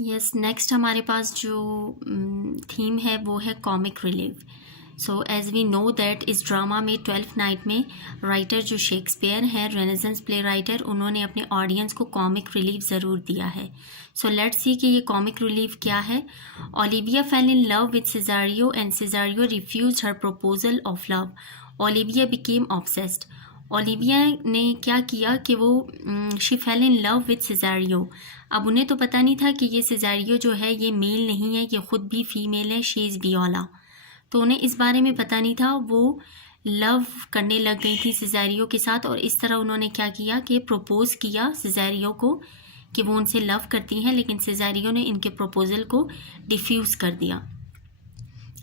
Yes, next हमारे पास जो theme है वो है comic relief. So as we know that इस ड्रामा में 12th नाइट में राइटर जो शेक्सपियर हैं, रेनेसेंस प्ले राइटर, उन्होंने अपने ऑडियंस को कॉमिक रिलीफ ज़रूर दिया है। सो लेट्स सी कि ये कॉमिक रिलीफ क्या है। Olivia fell in love with Cesario and Cesario refuse her proposal of love. Olivia became obsessed. Olivia ने क्या किया कि वो she fell in love with Cesario. अब उन्हें तो पता नहीं था कि ये सिजारियो जो है ये मेल नहीं है, ये ख़ुद भी फीमेल है, शी इज़ वियोला। तो उन्हें इस बारे में पता नहीं था। वो लव करने लग गई थी सिजारियो के साथ, और इस तरह उन्होंने क्या किया कि प्रपोज़ किया सिजारियो को कि वो उनसे लव करती हैं, लेकिन सिजारियो ने इनके प्रपोज़ल को डिफ्यूज़ कर दिया।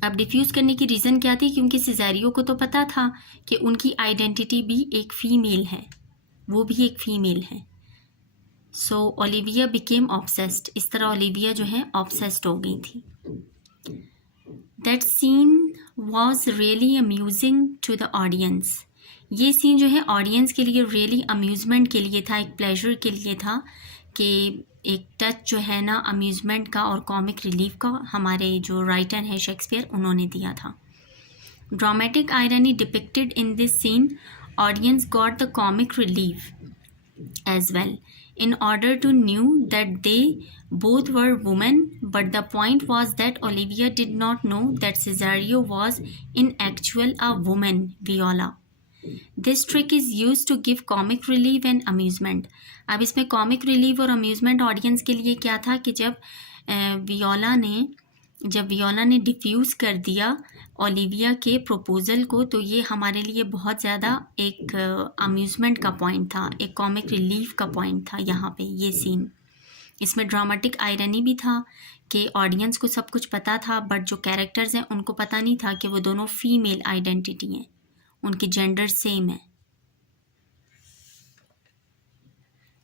अब डिफ्यूज़ करने की रीज़न क्या थी? क्योंकि सिजारियो को तो पता था कि उनकी आइडेंटिटी भी एक फ़ीमेल है, वो भी एक फ़ीमेल है। So Olivia became obsessed. इस तरह ओलिविया जो है ऑब्सेस्ड हो गई थी। That scene was really amusing to the audience. ये सीन जो है ऑडियंस के लिए रियली अम्यूज़मेंट के लिए था, एक प्लेजर के लिए था कि एक टच जो है ना अम्यूज़मेंट का और कॉमिक रिलीफ का हमारे जो राइटर हैं शेक्सपियर, उन्होंने दिया था। Dramatic irony depicted in this scene, audience got the comic relief as well in order to knew that they both were women, but the point was that Olivia did not know that Cesario was in actual a woman, Viola. This trick is used to give comic relief and amusement. अब इसमें comic relief और amusement audience के लिए क्या था कि जब Viola ने डिफ्यूज़ कर दिया ओलिविया के प्रपोज़ल को, तो ये हमारे लिए बहुत ज़्यादा एक अम्यूज़मेंट का पॉइंट था, एक कॉमिक रिलीफ का पॉइंट था यहाँ पे ये सीन। इसमें ड्रामेटिक आयरनी भी था कि ऑडियंस को सब कुछ पता था, बट जो कैरेक्टर्स हैं उनको पता नहीं था कि वो दोनों फीमेल आइडेंटिटी हैं, उनकी जेंडर सेम है।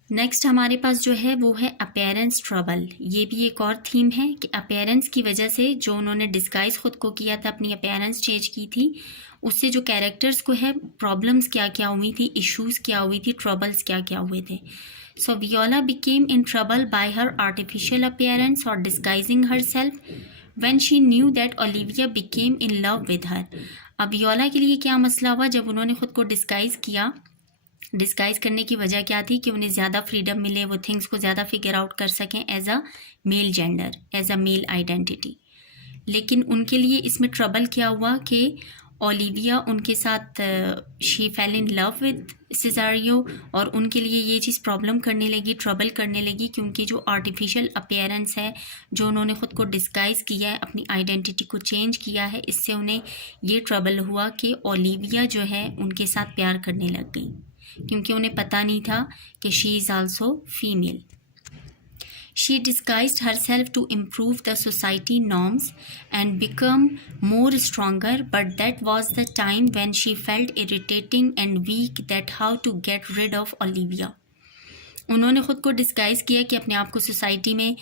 नेक्स्ट हमारे पास जो है वो है अपीयरेंस ट्रबल। ये भी एक और थीम है कि अपीयरेंस की वजह से जो उन्होंने डिस्गाइज खुद को किया था, अपनी अपीयरेंस चेंज की थी, उससे जो कैरेक्टर्स को है प्रॉब्लम्स क्या क्या हुई थी, इश्यूज़ क्या हुई थी, ट्रबल्स क्या क्या हुए थे। So Viola became in trouble by her artificial appearance और disguising herself when she knew that Olivia became in love with her. अब वियोला के लिए क्या मसला हुआ? जब उन्होंने खुद को डिस्गाइज किया, डिस्गाइज करने की वजह क्या थी कि उन्हें ज़्यादा फ्रीडम मिले, वो थिंग्स को ज़्यादा फिगर आउट कर सकें as a male gender, as a male identity. लेकिन उनके लिए इसमें ट्रबल क्या हुआ कि ओलिविया उनके साथ she fell in love with Cesario, और उनके लिए ये चीज़ प्रॉब्लम करने लगी, ट्रबल करने लगी, क्योंकि जो आर्टिफिशियल अपीयरेंस है, जो उन्होंने ख़ुद को डिस्गाइज किया है, अपनी आइडेंटिटी को चेंज किया है, इससे उन्हें ये ट्रबल हुआ कि ओलिविया जो है उनके साथ प्यार करने लग गई, क्योंकि उन्हें पता नहीं था कि she is also female. She disguised herself to improve the society norms and become more stronger, but that was the time when she felt irritating and weak that how to get rid of Olivia. उन्होंने ख़ुद को disguise किया कि अपने आप को society में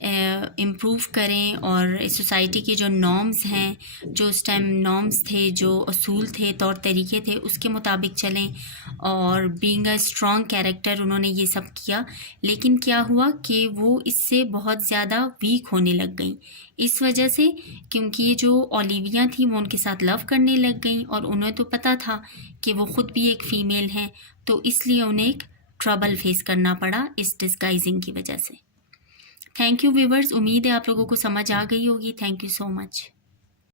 improve करें और सोसाइटी के जो नॉर्म्स हैं, जो उस टाइम नॉर्म्स थे, जो असूल थे, तौर तरीके थे, उसके मुताबिक चलें, और बीइंग अ स्ट्रॉन्ग कैरेक्टर उन्होंने ये सब किया। लेकिन क्या हुआ कि वो इससे बहुत ज़्यादा वीक होने लग गई, इस वजह से क्योंकि ये जो ओलिविया थी वो उनके साथ लव करने लग गई, और उन्हें तो पता था कि वो ख़ुद भी एक फ़ीमेल हैं, तो इसलिए उन्हें एक ट्रबल फेस करना पड़ा इस डिस्गाइजिंग की वजह से। थैंक यू व्यूवर्स, उम्मीद है आप लोगों को समझ आ गई होगी। Thank you so much.